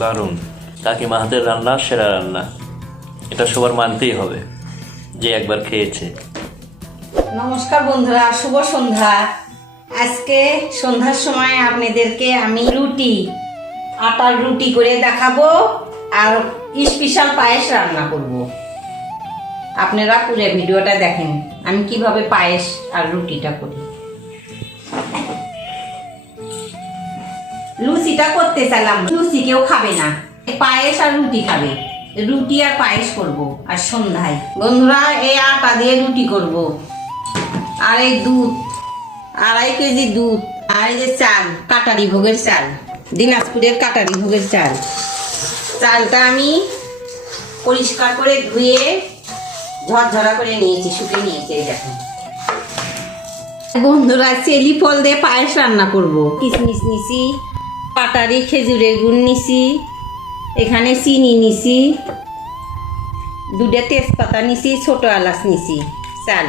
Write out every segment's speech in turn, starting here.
দারুণ। কাকিমা হাতের রান্না সেরা রান্না, এটা সবার মানতেই হবে যে একবার খেয়েছে। নমস্কার বন্ধুরা, শুভ সন্ধ্যা। আজকে সন্ধ্যার সময় আপনাদেরকে আমি আটার রুটি করে দেখাবো আর স্পেশাল পায়েস রান্না করব। আপনারা পুরো ভিডিওটা দেখেন আমি কিভাবে পায়েস আর রুটিটা করি। লুচিটা করতে চাইলাম, লুচি কেউ খাবে না, পায়েস আর রুটি খাবে। রুটি আর পায়েস করব আর সন্ধ্যায়। বন্ধুরা, এই আটা দিয়ে রুটি করব। আর এই দুধ, 2.5 কেজি দুধ, আর এই যে চাল, কাটারি ভোগের চাল, দিনাজপুরের কাটারি ভোগের চাল। চালটা আমি পরিষ্কার করে ধুয়ে ঝরঝরা করে নিয়েছি, শুকিয়ে নিয়েছি। এই দেখুন বন্ধুরা, চেলি ফল দিয়ে পায়েস রান্না করব। কিশমিশ নিছি, কাটারি খেজুরের গুড় নিছি, এখানে চিনি নিছি, 2টা তেজপাতা নিছি, ছোট এলাচ নিছি। চাল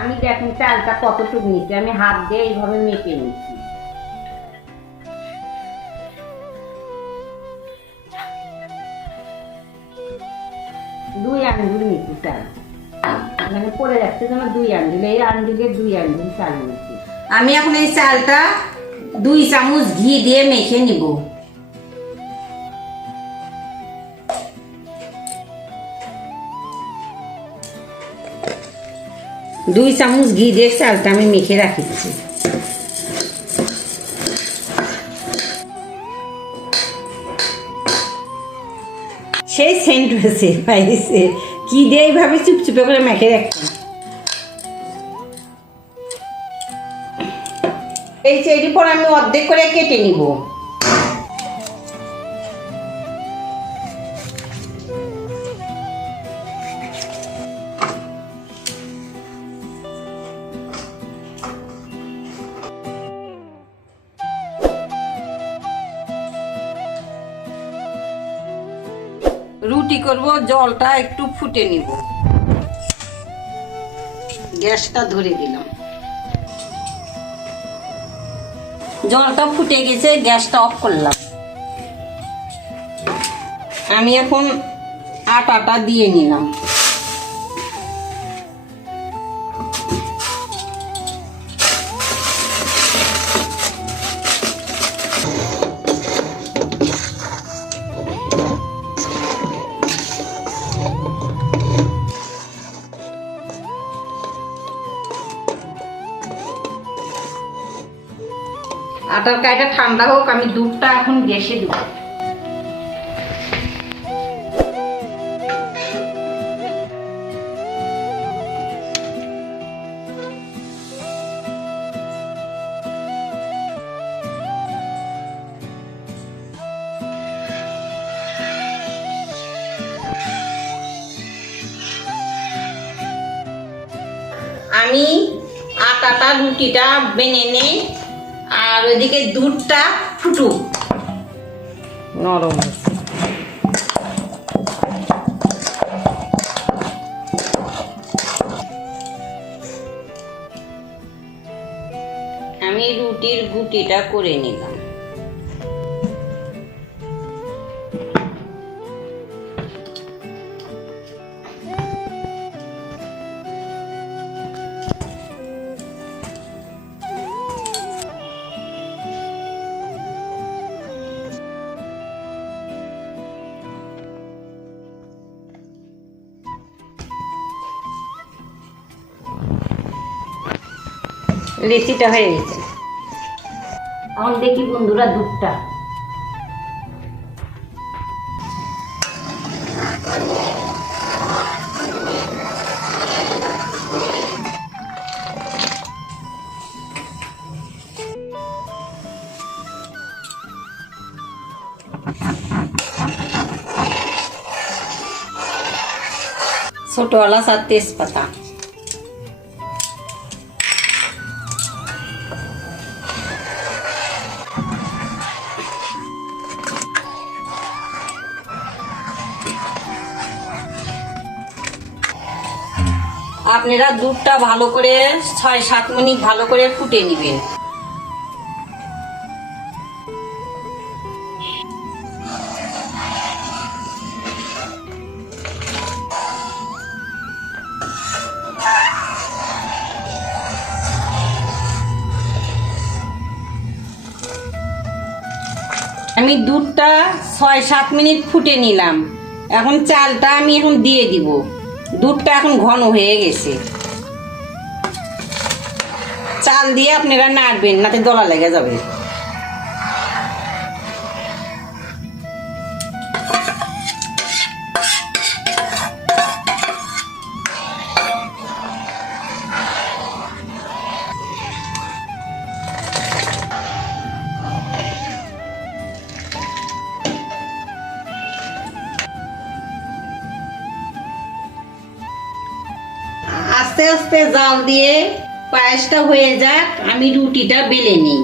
আমি দেখুন চালটা কতটুকু নিচ্ছি, আমি হাত দিয়ে এইভাবে মেপে নিচ্ছি। দুই আঙ্গুল নিচ্ছি চাল, মানে পড়ে যাচ্ছে যেন 2 আঙ্গুল, এই আঙ্গুলে 2 আঙ্গুল চাল নিচ্ছি। আমি এখন এই চালটা 2 চামচ ঘি দিয়ে মেখে নিব। দুই চামচ ঘি দিয়ে চালটা আমি মেখে রাখিছি। সেই সেন্ট হয়েছে পাইছে, কি দিয়ে এইভাবে চুপচুপে করে মেখে রাখছি। এই চেরি পর আমি অর্ধেক করে কেটে নিব। রুটি করব, জলটা একটু ফুটে নিব। গ্যাসটা ধরে দিলাম, জলটা ফুটে গেছে, গ্যাসটা অফ করলাম। আমি এখন আটাটা দিয়ে নিলাম। আটার কাইটা ঠান্ডা হোক, আমি দুধটা এখন গ্যাসে দেব। আমি আটাটা রুটিটা বেনে নেই, আর ওইদিকে দুধটা ফুটুক, নরম হয়েছে। আমি রুটির গুটিটা করে নিলাম। লেচিটা হয়ে গেছে। এখন দেখি বন্ধুরা দুধটা, ছোট এলাচ আর তেজপাতা। আপনারা দুধটা ভালো করে 6-7 মিনিট ভালো করে ফুটে নেবেন। আমি দুধটা 6-7 মিনিট ফুটে নিলাম। এখন চালটা আমি এখন দিয়ে দিব। দুধটা এখন ঘন হয়ে গেছে। চাল দিয়ে আপনারা নাড়বেন, নাতে দলা লেগে যাবে। আস্তে আস্তে জাল দিয়ে পায়েসটা হয়ে যাক, আমি রুটিটা বেলে নিই।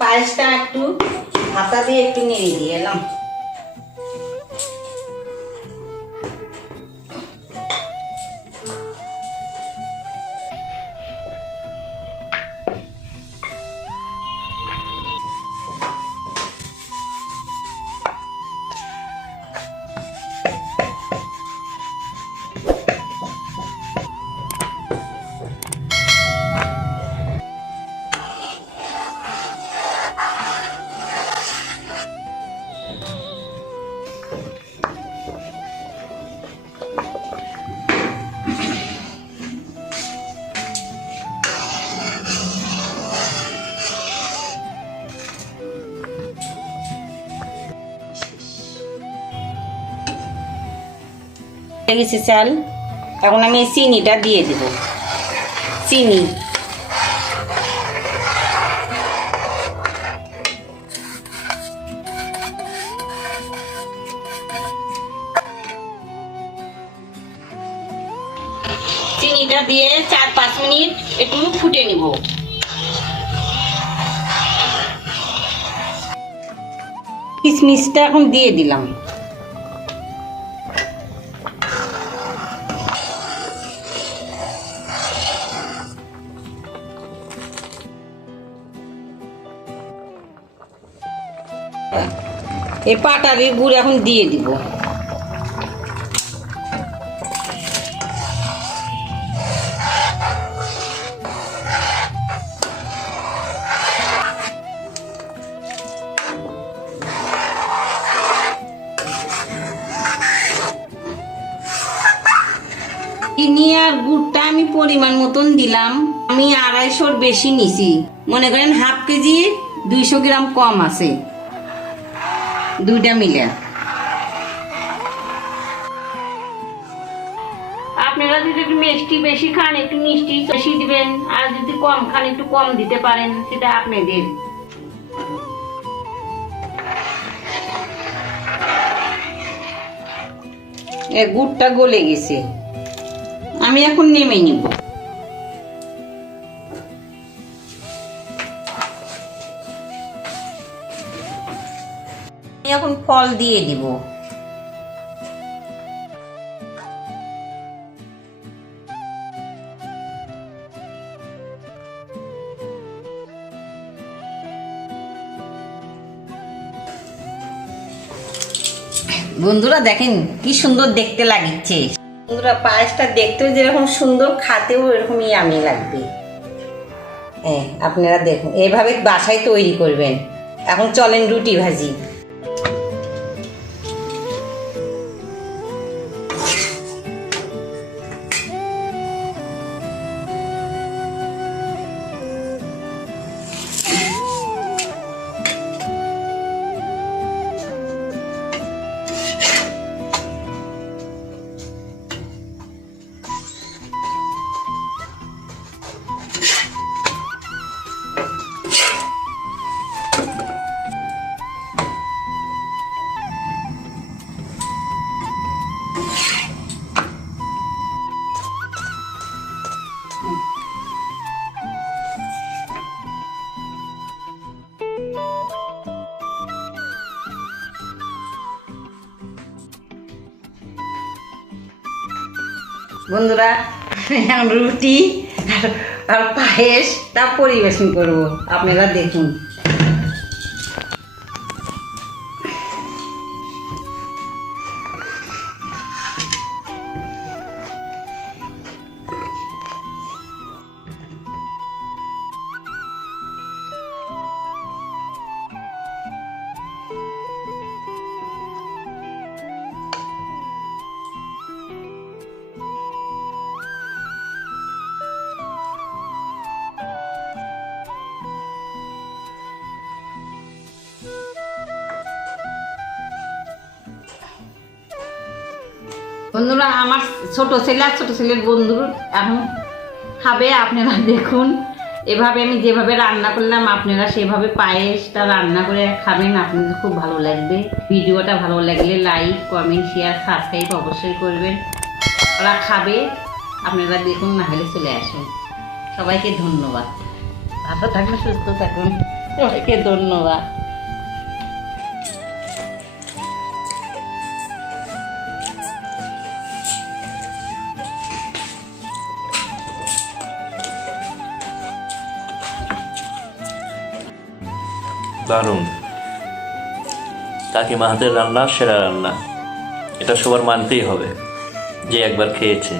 পায়েসটা একটু হাতা দিয়ে একটু নেড়ে দিয়ে এলাম। হয়ে গেছে চাল। এখন আমি চিনিটা দিয়ে দেব। চিনি চিনিটা দিয়ে 4-5 মিনিট একটু ফুটে নিব। কিশমিশটা এখন দিয়ে দিলাম। এই পাটালির গুড় এখন দিয়ে দিব। চিনি আর গুড়টা আমি পরিমাণ মতন দিলাম। আমি 250-র বেশি নিছি, মনে করেন হাফ কেজি 200 গ্রাম কম আছে, দুইটা মিলে। আপনারা যদি একটু মিষ্টি বেশি খান একটু মিষ্টি বেশি দিবেন, আর যদি কম খান একটু কম দিতে পারেন, সেটা আপনাদের। এর গুড়টা গলে গেছে, আমি এখন নেমে নিব। এখন ফল দিয়ে দিব। বন্ধুরা দেখেন কি সুন্দর দেখতে লাগিচ্ছে। বন্ধুরা পায়েসটা দেখতেও যেরকম সুন্দর, খাতেও এরকমই ইয়ামি লাগবে। হ্যাঁ, আপনারা দেখুন এইভাবে বাসায় তৈরি করবেন। এখন চলেন রুটি ভাজি। বন্ধুরা এখন রুটি আর পায়েসটা পরিবেশন করব, আপনারা দেখুন। বন্ধুরা আমার ছোট ছেলে আর ছোট ছেলের বন্ধু এখন খাবে, আপনারা দেখুন। এভাবে আমি যেভাবে রান্না করলাম আপনারা সেভাবে পায়েসটা রান্না করে খাবেন, আপনাদের খুব ভালো লাগবে। ভিডিওটা ভালো লাগলে লাইক, কমেন্ট, শেয়ার, সাবস্ক্রাইব অবশ্যই করবেন। ওরা খাবে, আপনারা দেখুন, না হলে চলে আসুন। সবাইকে ধন্যবাদ, ভালো থাকুন, সুস্থ থাকুন, সবাইকে ধন্যবাদ। দারুণ, কাকিমা হাতের রান্না সেরা রান্না, এটা সবার মানতেই হবে যে একবার খেয়েছে।